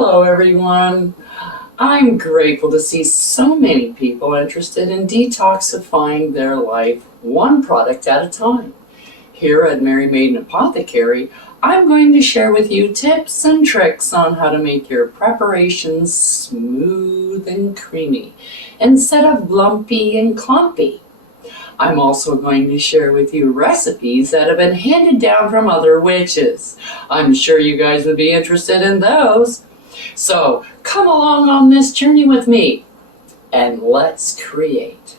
Hello everyone. I'm grateful to see so many people interested in detoxifying their life one product at a time. Here at Mary Maiden Apothecary, I'm going to share with you tips and tricks on how to make your preparations smooth and creamy instead of lumpy and clumpy. I'm also going to share with you recipes that have been handed down from other witches. I'm sure you guys would be interested in those. So come along on this journey with me and let's create.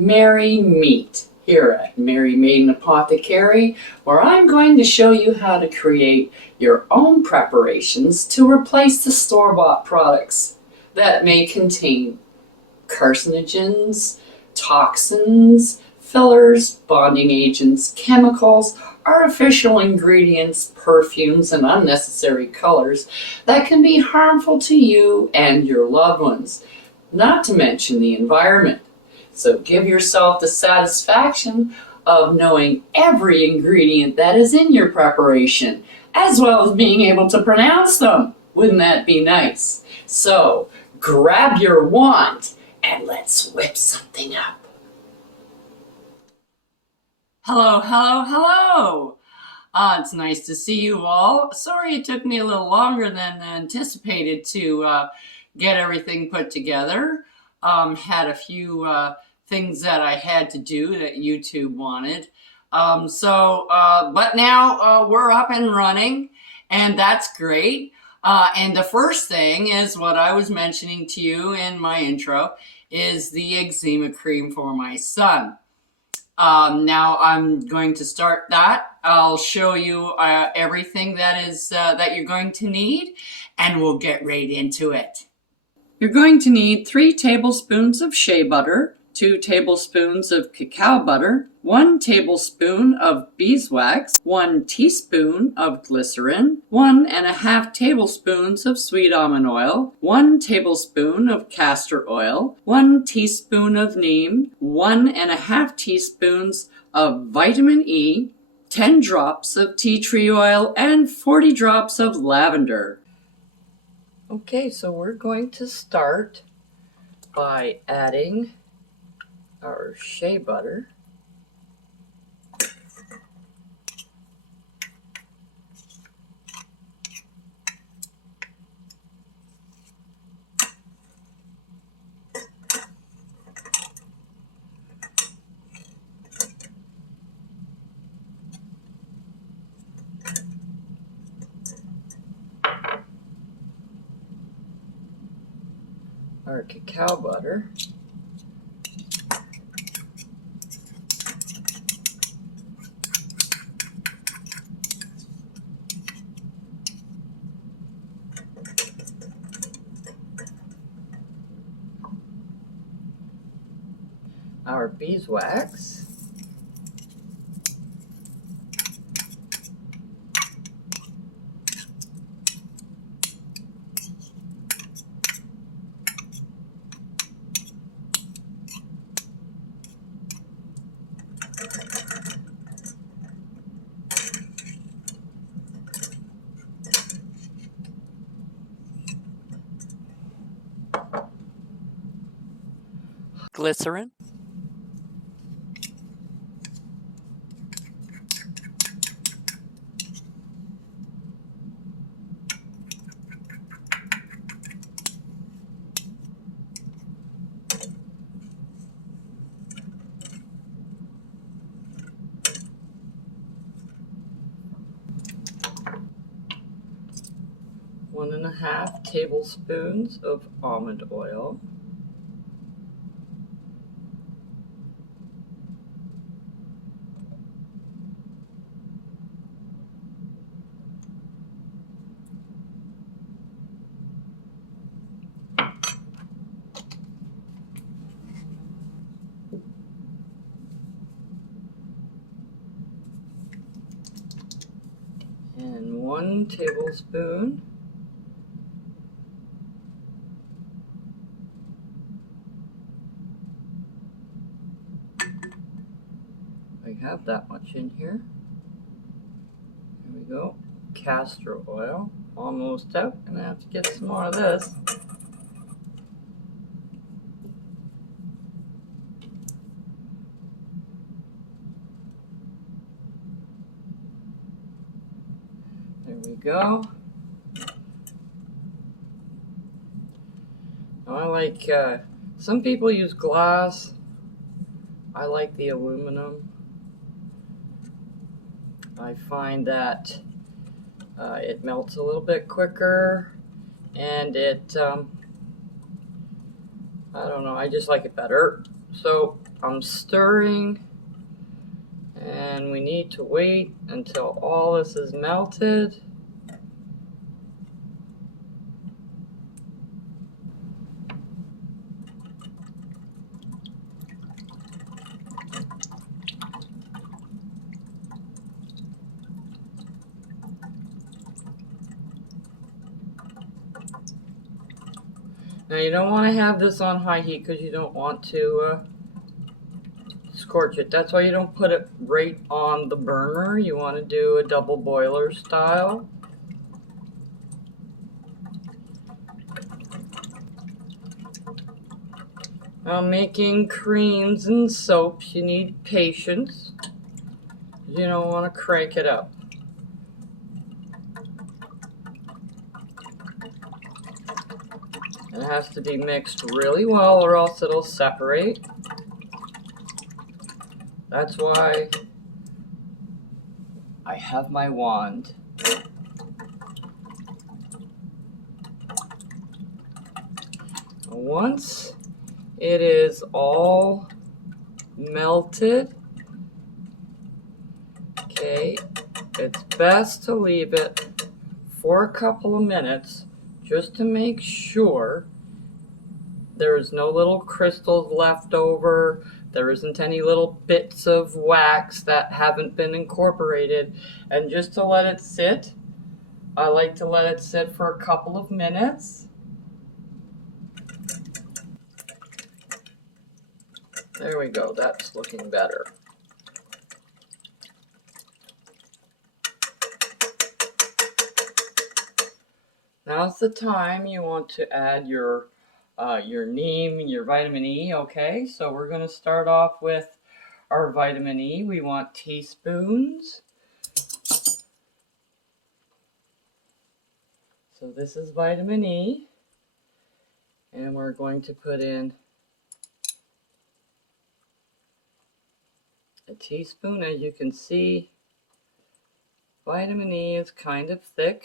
Merry Meet here at Mary Maiden Apothecary, where I'm going to show you how to create your own preparations to replace the store-bought products that may contain carcinogens, toxins, fillers, bonding agents, chemicals, artificial ingredients, perfumes, and unnecessary colors that can be harmful to you and your loved ones, not to mention the environment. So give yourself the satisfaction of knowing every ingredient that is in your preparation, as well as being able to pronounce them. Wouldn't that be nice? So grab your wand and let's whip something up. Hello, hello, hello. It's nice to see you all. Sorry it took me a little longer than anticipated to get everything put together. Had a few things that I had to do that YouTube wanted. But now we're up and running, and that's great. And the first thing is what I was mentioning to you in my intro is the eczema cream for my son. Now I'm going to start that. I'll show you everything that you're going to need, and we'll get right into it. You're going to need 3 tablespoons of shea butter, 2 tablespoons of cacao butter, 1 tablespoon of beeswax, 1 teaspoon of glycerin, 1½ tablespoons of sweet almond oil, 1 tablespoon of castor oil, 1 teaspoon of neem, 1½ teaspoons of vitamin E, 10 drops of tea tree oil, and 40 drops of lavender. Okay, so we're going to start by adding our shea butter. Our cacao butter. Our beeswax. Glycerin. One and a half tablespoons of almond oil. And 1 tablespoon I have that much in here. There we go. Castor oil. Almost out. Gonna have to get some more of this. There we go. Now I like, some people use glass. I like the aluminum. I find that it melts a little bit quicker, and it, I don't know, I just like it better. So I'm stirring, and we need to wait until all this is melted. Now you don't want to have this on high heat because you don't want to scorch it. That's why you don't put it right on the burner. You want to do a double boiler style. Now making creams and soaps, you need patience. You don't want to crank it up. It has to be mixed really well or else it'll separate. That's why I have my wand. Once it is all melted, okay, it's best to leave it for a couple of minutes just to make sure there's no little crystals left over, there isn't any little bits of wax that haven't been incorporated, and just to let it sit. I like to let it sit for a couple of minutes. There we go, that's looking better. Now's the time you want to add your neem, your vitamin E, okay? So we're going to start off with our vitamin E. We want teaspoons. So this is vitamin E. And we're going to put in a teaspoon. As you can see, vitamin E is kind of thick.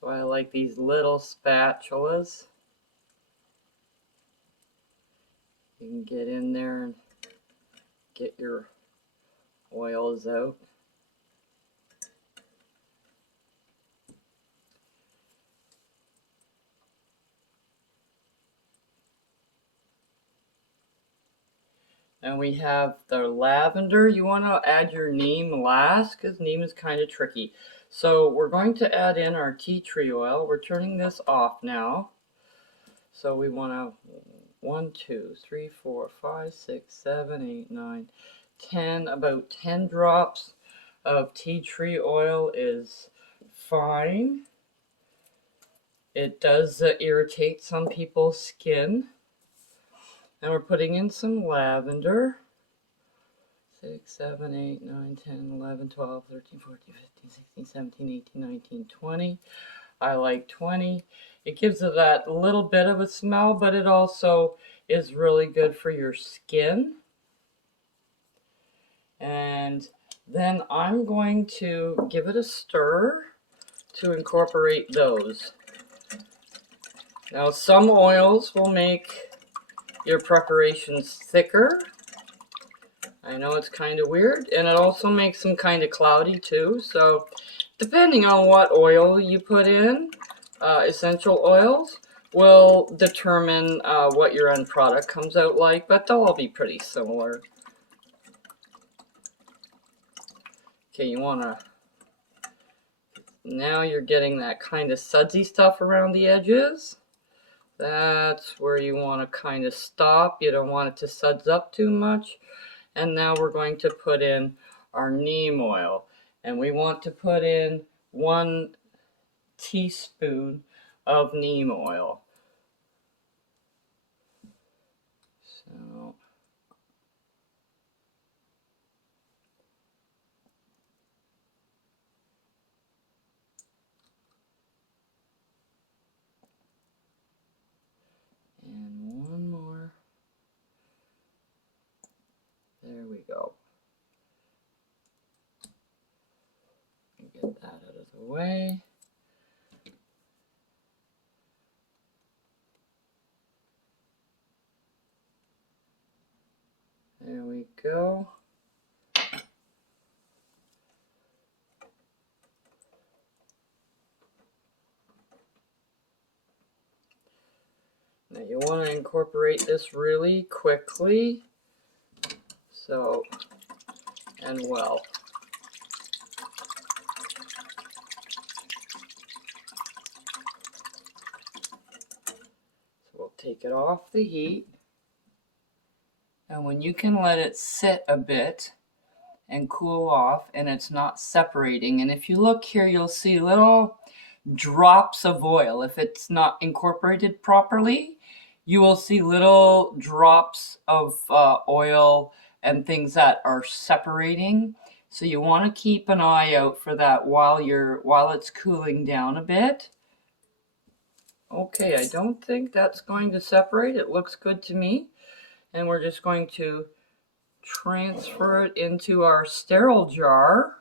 So I like these little spatulas. You can get in there and get your oils out. And we have the lavender. You want to add your neem last because neem is kind of tricky. So we're going to add in our tea tree oil. We're turning this off now. So we want to 1, 2, 3, 4, 5, 6, 7, 8, 9, 10. About 10 drops of tea tree oil is fine. It does irritate some people's skin. And we're putting in some lavender. 6, 7, 8, 9, 10, 11, 12, 13, 14, 15, 16, 17, 18, 19, 20. I like 20. It gives it that little bit of a smell, but it also is really good for your skin. And then I'm going to give it a stir to incorporate those. Now some oils will make your preparations thicker. I know it's kind of weird, and it also makes them kind of cloudy too. So Depending on what oil you put in, essential oils will determine what your end product comes out like, but they'll all be pretty similar. Okay, you want to, now you're getting that kind of sudsy stuff around the edges. That's where you want to kind of stop. You don't want it to suds up too much. And now we're going to put in our neem oil. And we want to put in 1 teaspoon of neem oil. So and 1 more. There we go. Get that out of the way. There we go. Now you want to incorporate this really quickly. So, and well. So we'll take it off the heat. And when you can let it sit a bit and cool off and it's not separating, and if you look here, you'll see little drops of oil. If it's not incorporated properly, you will see little drops of oil and things that are separating. So you want to keep an eye out for that while it's cooling down a bit. Okay, I don't think that's going to separate. It looks good to me. And we're just going to transfer it into our sterile jar.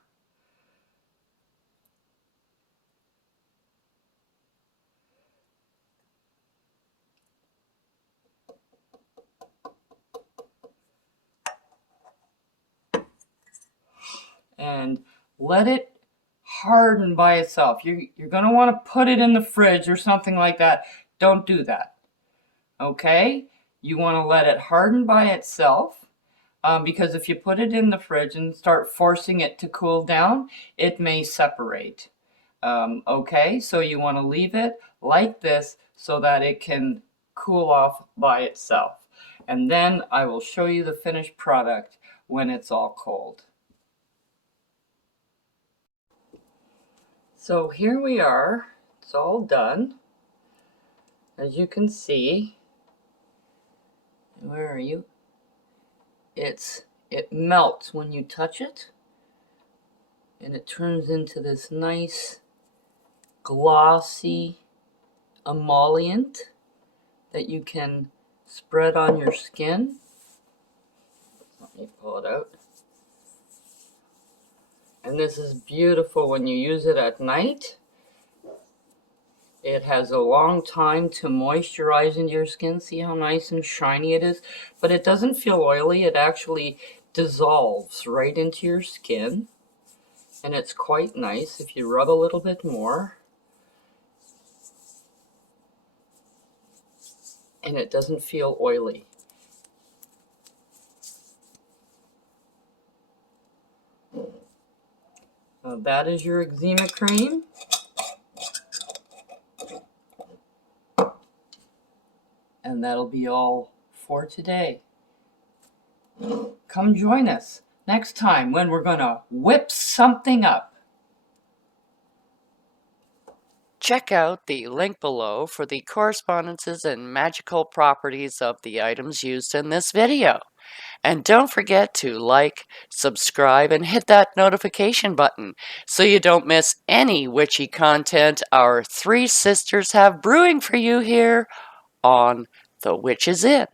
And let it harden by itself. You're going to want to put it in the fridge or something like that. Don't do that. Okay? You want to let it harden by itself, because if you put it in the fridge and start forcing it to cool down, it may separate. Okay, so you want to leave it like this so that it can cool off by itself. And then I will show you the finished product when it's all cold. So here we are. It's all done. As you can see, where are you? It melts when you touch it, and it turns into this nice glossy emollient that you can spread on your skin. Let me pull it out. And this is beautiful when you use it at night. It has a long time to moisturize into your skin. See how nice and shiny it is? But it doesn't feel oily. It actually dissolves right into your skin. And it's quite nice if you rub a little bit more. And it doesn't feel oily. Now that is your eczema cream. And that'll be all for today. Come join us next time when we're gonna whip something up. Check out the link below for the correspondences and magical properties of the items used in this video. And don't forget to like, subscribe, and hit that notification button so you don't miss any witchy content our 3 sisters have brewing for you here on The Witch Is In.